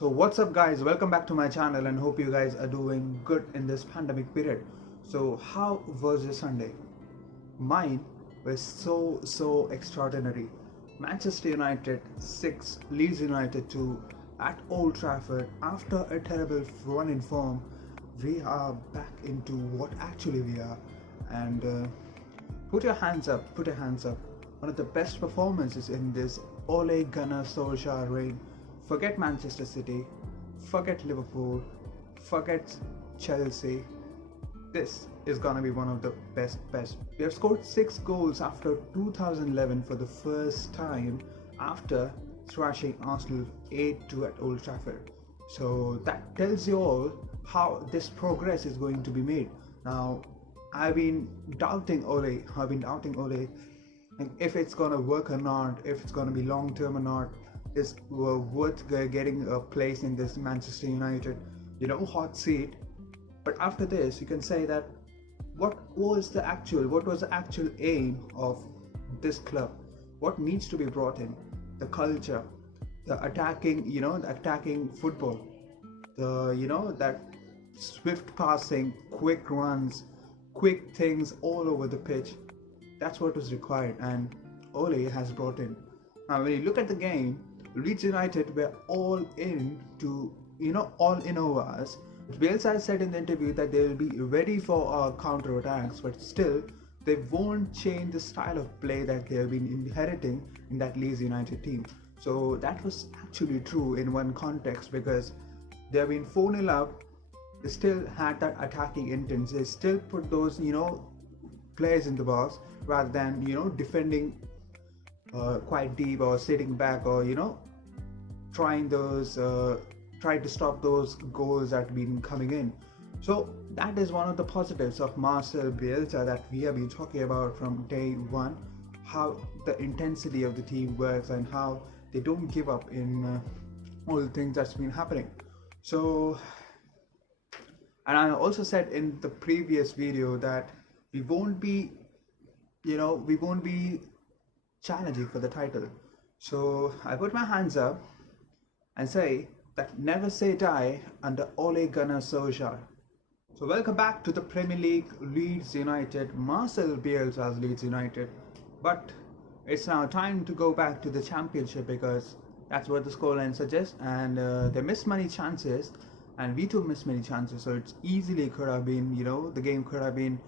So what's up guys, welcome back to my channel and hope you guys are doing good in this pandemic period. So how was your Sunday? Mine was so extraordinary. Manchester United 6, Leeds United 2 at Old Trafford. After a terrible run in form, we are back into what actually we are. And put your hands up, put your hands up. One of the best performances in this Ole Gunnar Solskjaer reign. Forget Manchester City, forget Liverpool, forget Chelsea. This is gonna be one of the best. We have scored 6 goals after 2011 for the first time after thrashing Arsenal 8-2 at Old Trafford. So that tells you all how this progress is going to be made. Now, I've been doubting Ole, and if it's gonna work or not, if it's gonna be long term or not, is worth getting a place in this Manchester United, hot seat. But after this, you can say that what was the actual aim of this club? What needs to be brought in? The culture, the attacking football, that swift passing, quick runs, quick things all over the pitch. That's what was required, and Ole has brought in. Now, when you look at the game, Leeds United were all in over us. Bielsa said in the interview that they will be ready for counter attacks, but still, they won't change the style of play that they have been inheriting in that Leeds United team. So that was actually true in one context because they have been 4-0 up. They still had that attacking intent. They still put those, players in the box rather than, defending quite deep or sitting back or, trying to stop those goals that have been coming in. So that is one of the positives of Marcel Bielsa that we have been talking about from day one, how the intensity of the team works and how they don't give up in all the things that's been happening. So, and I also said in the previous video that we won't be challenging for the title. So I put my hands up and say that never say die under Ole Gunnar Solskjaer. So welcome back to the Premier League. Leeds United, Marcel Bielsa's Leeds United. But it's now time to go back to the championship because that's what the scoreline suggests, and they missed many chances and we too missed many chances, so it easily could have been, the game could have been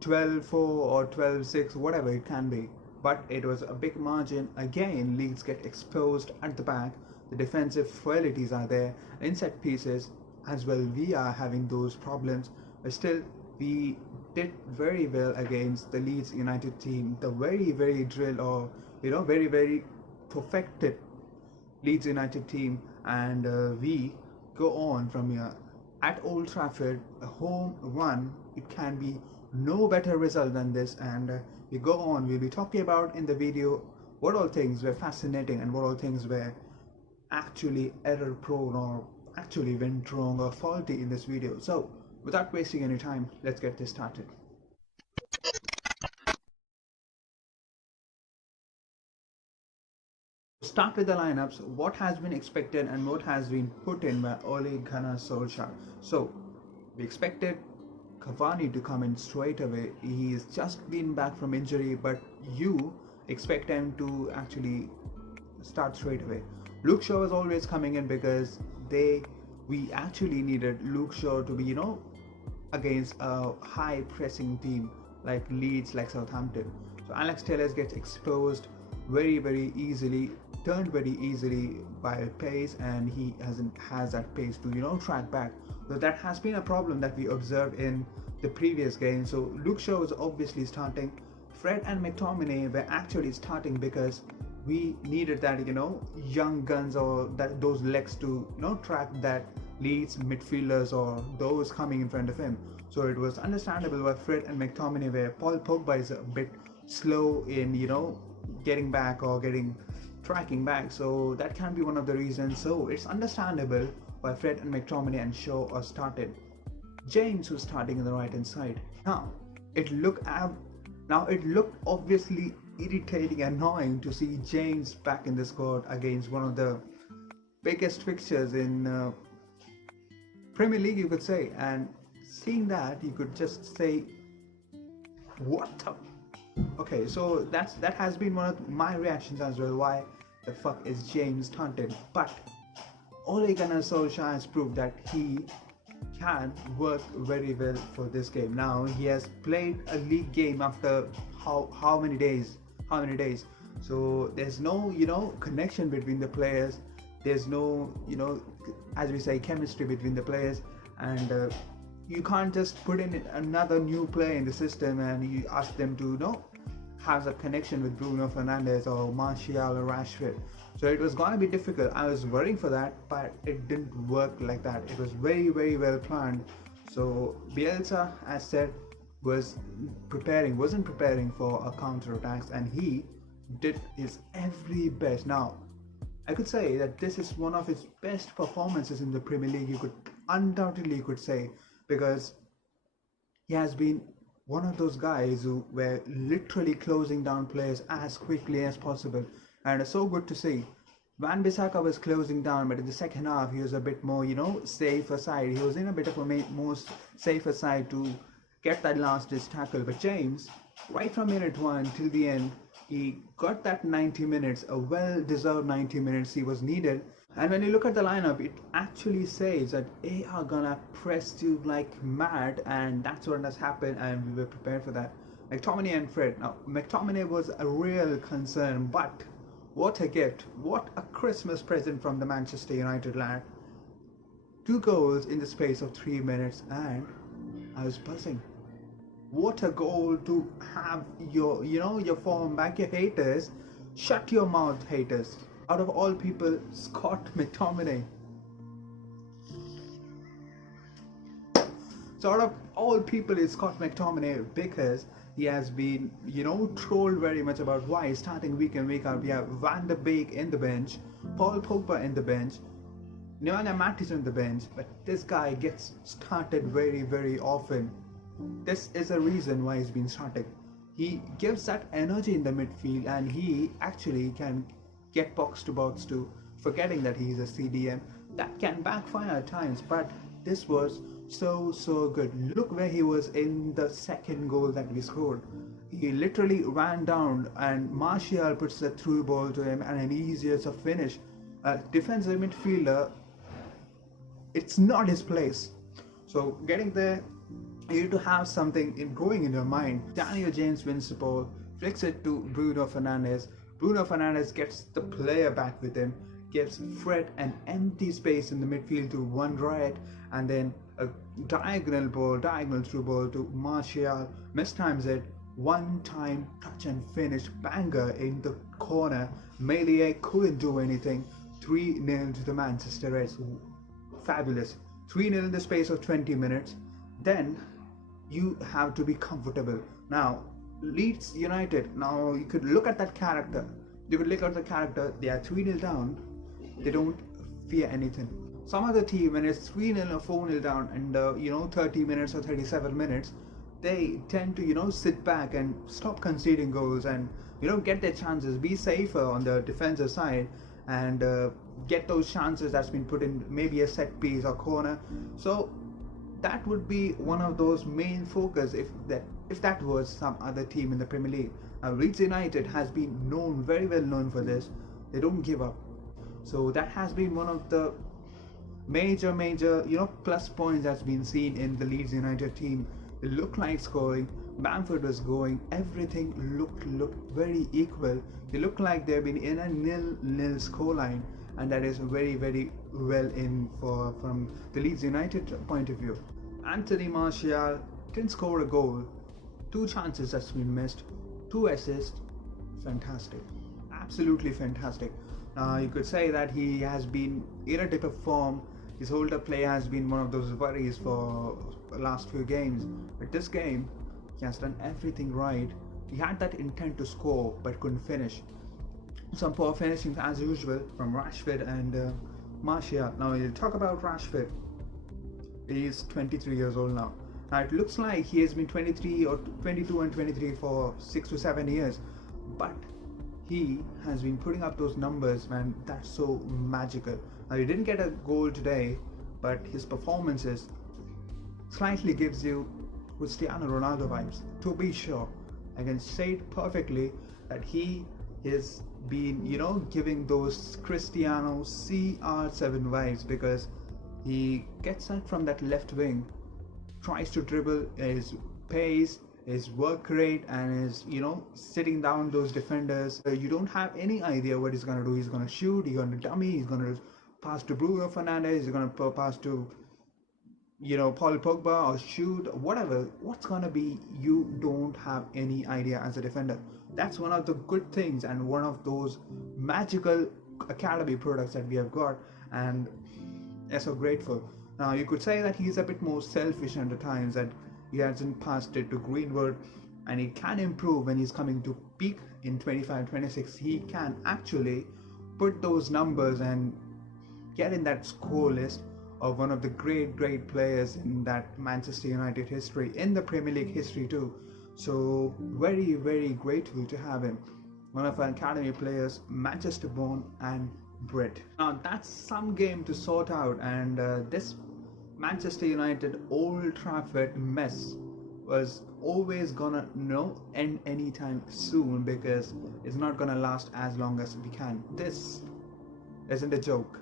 12-4 or 12-6, whatever it can be. But it was a big margin. Again, Leeds get exposed at the back. The defensive frailties are there. In set pieces as well, we are having those problems. But still, we did very well against the Leeds United team. The very drilled or, very perfected Leeds United team. And we go on from here. At Old Trafford, a home run, it can be no better result than this, and we go on. We'll be talking about in the video what all things were fascinating and what all things were actually error prone or actually went wrong or faulty in this video. So without wasting any time, let's get this started. Start with the lineups, what has been expected and what has been put in by Ole Gunnar Solskjaer. So we expected Cavani to come in straight away. He's just been back from injury, but you expect him to actually start straight away. Luke Shaw was always coming in because we actually needed Luke Shaw to be, against a high pressing team like Leeds, like Southampton. So Alex Telles gets exposed very easily, turned very easily by pace, and he has that pace to track back. So that has been a problem that we observed in the previous game. So Luke Shaw was obviously starting. Fred and Mctominay were actually starting because we needed that young guns or those legs to track that Leeds midfielders or those coming in front of him. So it was understandable why Fred and Mctominay were. Paul Pogba is a bit slow in getting back or tracking back, so that can be one of the reasons. So it's understandable why Fred and Mctominay and Shaw are started. James was starting on the right hand side. Now it looked obviously irritating, annoying to see James back in the squad against one of the biggest fixtures in Premier League, you could say. And seeing that, you could just say, what the? Okay, so that has been one of my reactions as well. Why the fuck is James taunted? But Ole Gunnar Solskjaer has proved that he can work very well for this game. Now he has played a league game after how many days? How many days? So there's no connection between the players. There's no as we say, chemistry between the players, and you can't just put in another new player in the system and you ask them to have a connection with Bruno Fernandes or Martial or Rashford. So it was going to be difficult. I was worrying for that, but it didn't work like that. It was very, very well planned. So Bielsa, as said, wasn't preparing for a counter attacks, and he did his every best. Now, I could say that this is one of his best performances in the Premier League. You could undoubtedly say, because he has been one of those guys who were literally closing down players as quickly as possible, and it's so good to see. Van Bissaka was closing down, but in the second half he was a bit more, safer side. He was in a bit of a more safer side to get that last ditch tackle. But James, right from minute 1 till the end, he got that 90 minutes, a well-deserved 90 minutes he was needed. And when you look at the lineup, it actually says that they are gonna press you like mad, and that's what has happened, and we were prepared for that. Mctominay and Fred. Now, Mctominay was a real concern, but what a gift, what a Christmas present from the Manchester United lad. 2 goals in the space of 3 minutes, and I was buzzing. What a goal to have your form back, your haters. Shut your mouth, haters. Out of all people, Scott McTominay. So out of all people is Scott McTominay, because he has been, trolled very much about why he's starting week in, week out. We have Van de Beek in the bench, Paul Pogba in the bench, Nemanja Matic on the bench, but this guy gets started very, very often. This is a reason why he's been starting. He gives that energy in the midfield, and he actually can get box to box too, forgetting that he's a CDM. That can backfire at times, but this was so good. Look where he was in the second goal that we scored. He literally ran down, and Martial puts the through ball to him, and an easier to finish. A defensive midfielder, it's not his place. So getting there, you need to have something going in your mind. Daniel James wins the ball, flicks it to Bruno Fernandes. Bruno Fernandes gets the player back with him, gives Fred an empty space in the midfield to run right, and then a diagonal through ball to Martial, mistimes it, one-time touch and finish banger in the corner. Melia couldn't do anything. 3-0 to the Manchester Reds. Fabulous. 3-0 in the space of 20 minutes. Then you have to be comfortable. Now, Leeds United, now you could look at that character. They are 3-0 down. They don't fear anything. Some other team, when it's 3-0 or 4-0 down in 30 minutes or 37 minutes, they tend to sit back and stop conceding goals and get their chances, be safer on the defensive side, and get those chances that's been put in, maybe a set piece or corner. So that would be one of those main focus if that was some other team in the Premier League. Leeds United has been very well known for this. They don't give up. So that has been one of the major plus points that's been seen in the Leeds United team. It looked like scoring. Bamford was going. Everything looked very equal. They looked like they've been in a 0-0 scoreline, and that is very, very well in from the Leeds United point of view. Anthony Martial didn't score a goal. 2 chances that's been missed. 2 assists. Fantastic. Absolutely fantastic. You could say that he has been in a dip of form. His hold-up play has been one of those worries for the last few games. But this game, he has done everything right. He had that intent to score, but couldn't finish. Some poor finishing as usual from Rashford and Martial. Now, you talk about Rashford. He is 23 years old now. Now, it looks like he has been 23 or 22 and 23 for 6 to 7 years. But he has been putting up those numbers, man. That's so magical. Now, he didn't get a goal today, but his performances slightly gives you Cristiano Ronaldo vibes. To be sure, I can say it perfectly that he is been, giving those Cristiano CR7 vibes, because he gets out from that left wing, tries to dribble, his pace, his work rate, and his sitting down those defenders. You don't have any idea what he's gonna do. He's gonna shoot, he's gonna dummy, he's gonna pass to Bruno Fernandes, he's gonna pass to Paul Pogba, or shoot, whatever. What's gonna be, you don't have any idea as a defender. That's one of the good things and one of those magical academy products that we have got, and I'm so grateful. Now, you could say that he's a bit more selfish at the times, that he hasn't passed it to Greenwood, and he can improve when he's coming to peak in 25-26. He can actually put those numbers and get in that score list of one of the great players in that Manchester United history, in the Premier League history too. So very grateful to have him, one of our academy players, Manchester born and bred. Now, that's some game to sort out, and this Manchester United Old Trafford mess was always gonna end anytime soon, because it's not gonna last as long as we can. This isn't a joke.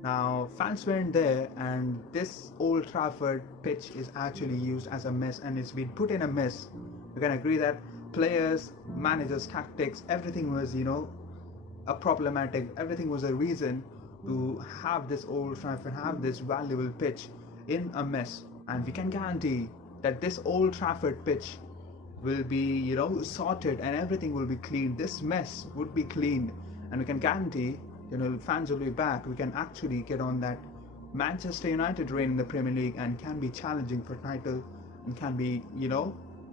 Now, fans weren't there, and this Old Trafford pitch is actually used as a mess, and it's been put in a mess. We can agree that players, managers, tactics, everything was a problematic, everything was a reason to have this Old Trafford, have this valuable pitch in a mess. And we can guarantee that this Old Trafford pitch will be sorted, and everything will be cleaned. This mess would be cleaned, and we can guarantee fans will be back. We can actually get on that Manchester United reign in the Premier League, and can be challenging for title, and can be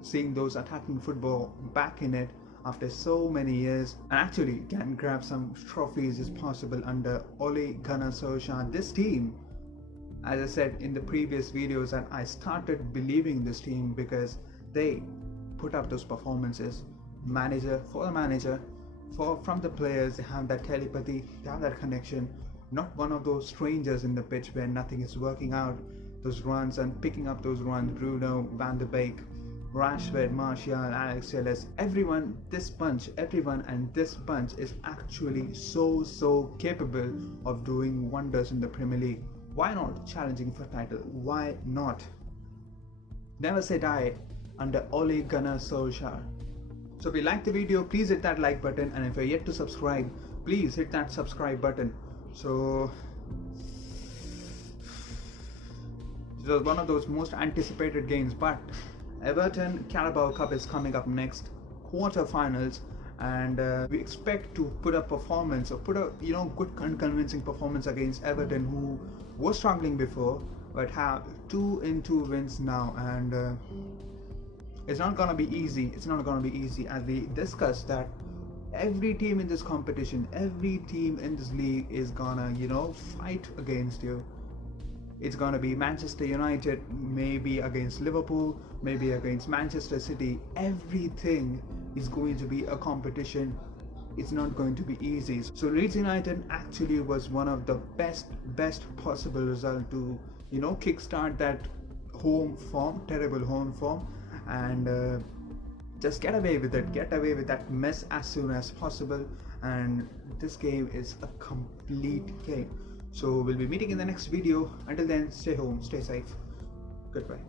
seeing those attacking football back in it after so many years, and actually can grab some trophies as possible under Ole Gunnar Solskjaer. This team, as I said in the previous videos, that I started believing this team because they put up those performances. Manager for the manager, from the players, they have that telepathy, they have that connection. Not one of those strangers in the pitch where nothing is working out. Those runs and picking up those runs, Bruno, Van der Beek, Rashford, Martial, Alex Telles, everyone and this bunch is actually so capable of doing wonders in the Premier League. Why not challenging for title? Why not? Never say die under Ole Gunnar Solskjaer. So if you like the video, please hit that like button, and if you're yet to subscribe, please hit that subscribe button. So this was one of those most anticipated games, but Everton Carabao Cup is coming up next, quarterfinals, and we expect to put a performance, or put a good and convincing performance against Everton, who was struggling before but have 2-2 wins now, and it's not gonna be easy. It's not gonna be easy, as we discussed that every team in this competition, every team in this league is gonna fight against you. It's gonna be Manchester United, maybe against Liverpool, maybe against Manchester City. Everything is going to be a competition. It's not going to be easy. So Leeds United actually was one of the best possible result to kickstart that terrible home form, and just get away with that mess as soon as possible. And this game is a complete game. So we'll be meeting in the next video. Until then, stay home, stay safe. Goodbye.